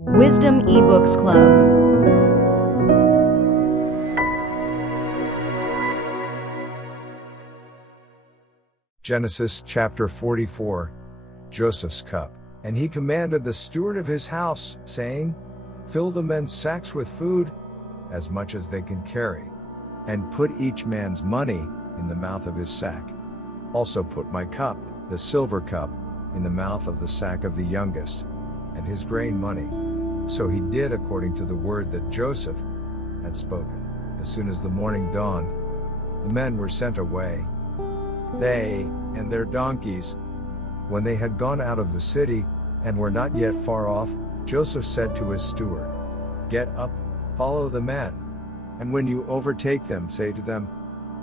Wisdom eBooks Club. Genesis chapter 44, Joseph's cup. And he commanded the steward of his house, saying, Fill the men's sacks with food, as much as they can carry, and put each man's money in the mouth of his sack. Also put my cup, the silver cup, in the mouth of the sack of the youngest, and his grain money. So he did according to the word that Joseph had spoken. As soon as the morning dawned, the men were sent away, they and their donkeys. When they had gone out of the city, and were not yet far off, Joseph said to his steward, Get up, follow the men, and when you overtake them, say to them,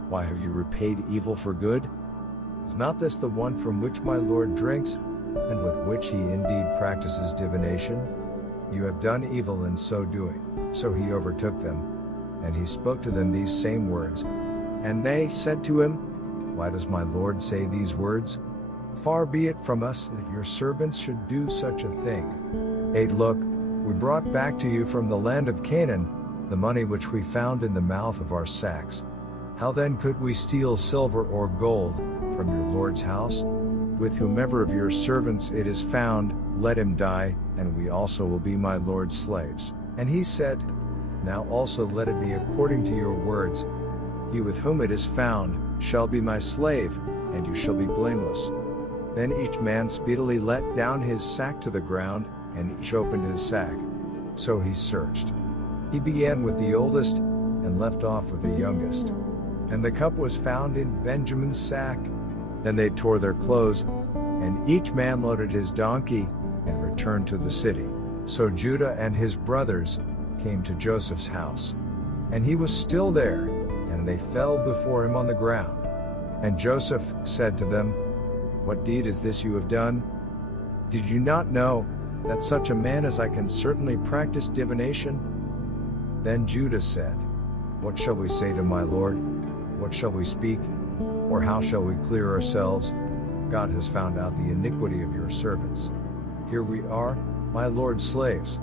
Why have you repaid evil for good? Is not this the one from which my Lord drinks, and with which he indeed practices divination? You have done evil in so doing. So he overtook them, and he spoke to them these same words. And they said to him, Why does my Lord say these words? Far be it from us that your servants should do such a thing. 8 Look, we brought back to you from the land of Canaan the money which we found in the mouth of our sacks. How then could we steal silver or gold from your Lord's house? With whomever of your servants it is found, let him die, and we also will be my Lord's slaves. And he said, Now also let it be according to your words. He with whom it is found shall be my slave, and you shall be blameless. Then each man speedily let down his sack to the ground, and each opened his sack. So he searched. He began with the oldest, and left off with the youngest. And the cup was found in Benjamin's sack. Then they tore their clothes, and each man loaded his donkey, and returned to the city. So Judah and his brothers came to Joseph's house. And he was still there, and they fell before him on the ground. And Joseph said to them, What deed is this you have done? Did you not know that such a man as I can certainly practice divination? Then Judah said, What shall we say to my Lord? What shall we speak? Or how shall we clear ourselves? God has found out the iniquity of your servants. Here we are, my Lord's slaves,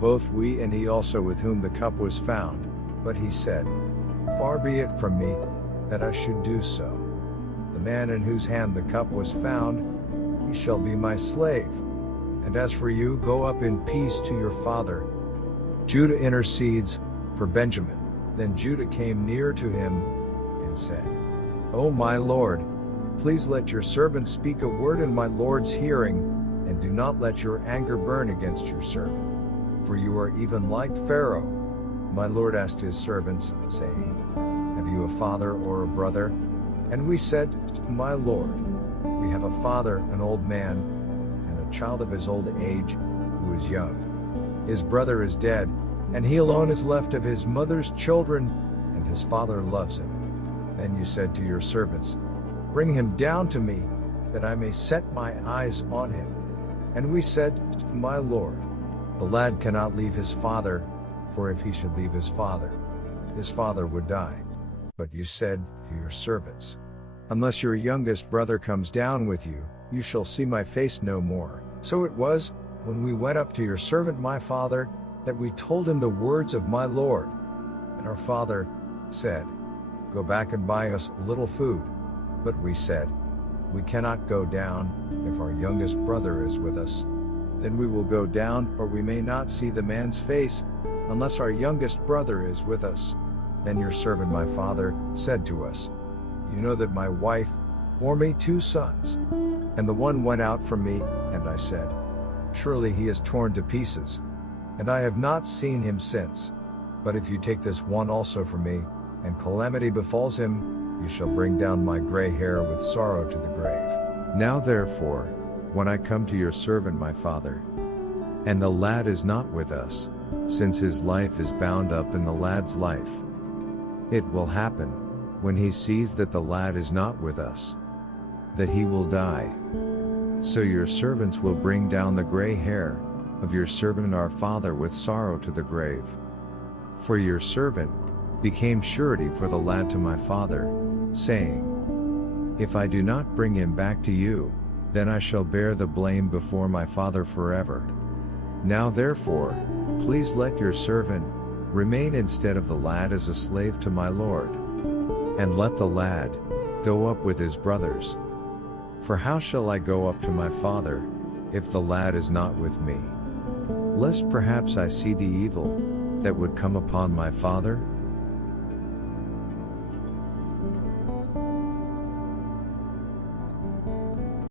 both we and he also with whom the cup was found. But he said, Far be it from me that I should do so. The man in whose hand the cup was found, he shall be my slave. And as for you, go up in peace to your father. Judah intercedes for Benjamin. Then Judah came near to him and said, O my Lord, please let your servant speak a word in my Lord's hearing, and do not let your anger burn against your servant. For you are even like Pharaoh. My Lord asked his servants, saying, Have you a father or a brother? And we said to my Lord, We have a father, an old man, and a child of his old age, who is young. His brother is dead, and he alone is left of his mother's children, and his father loves him. Then you said to your servants, Bring him down to me, that I may set my eyes on him. And we said to my Lord, The lad cannot leave his father, for if he should leave his father would die. But you said to your servants, Unless your youngest brother comes down with you, you shall see my face no more. So it was, when we went up to your servant my father, that we told him the words of my Lord. And our father said, Go back and buy us a little food. But we said, We cannot go down, if our youngest brother is with us. Then we will go down, or we may not see the man's face, unless our youngest brother is with us. Then your servant my father said to us, You know that my wife bore me 2 sons. And the one went out from me, and I said, Surely he is torn to pieces. And I have not seen him since. But if you take this one also from me, and calamity befalls him, you shall bring down my gray hair with sorrow to the grave. Now therefore, when I come to your servant my father, and the lad is not with us, since his life is bound up in the lad's life, it will happen, when he sees that the lad is not with us, that he will die. So your servants will bring down the gray hair of your servant our father with sorrow to the grave. For your servant became surety for the lad to my father, saying, If I do not bring him back to you, then I shall bear the blame before my father forever. Now therefore, please let your servant remain instead of the lad as a slave to my lord. And let the lad go up with his brothers. For how shall I go up to my father, if the lad is not with me? Lest perhaps I see the evil that would come upon my father,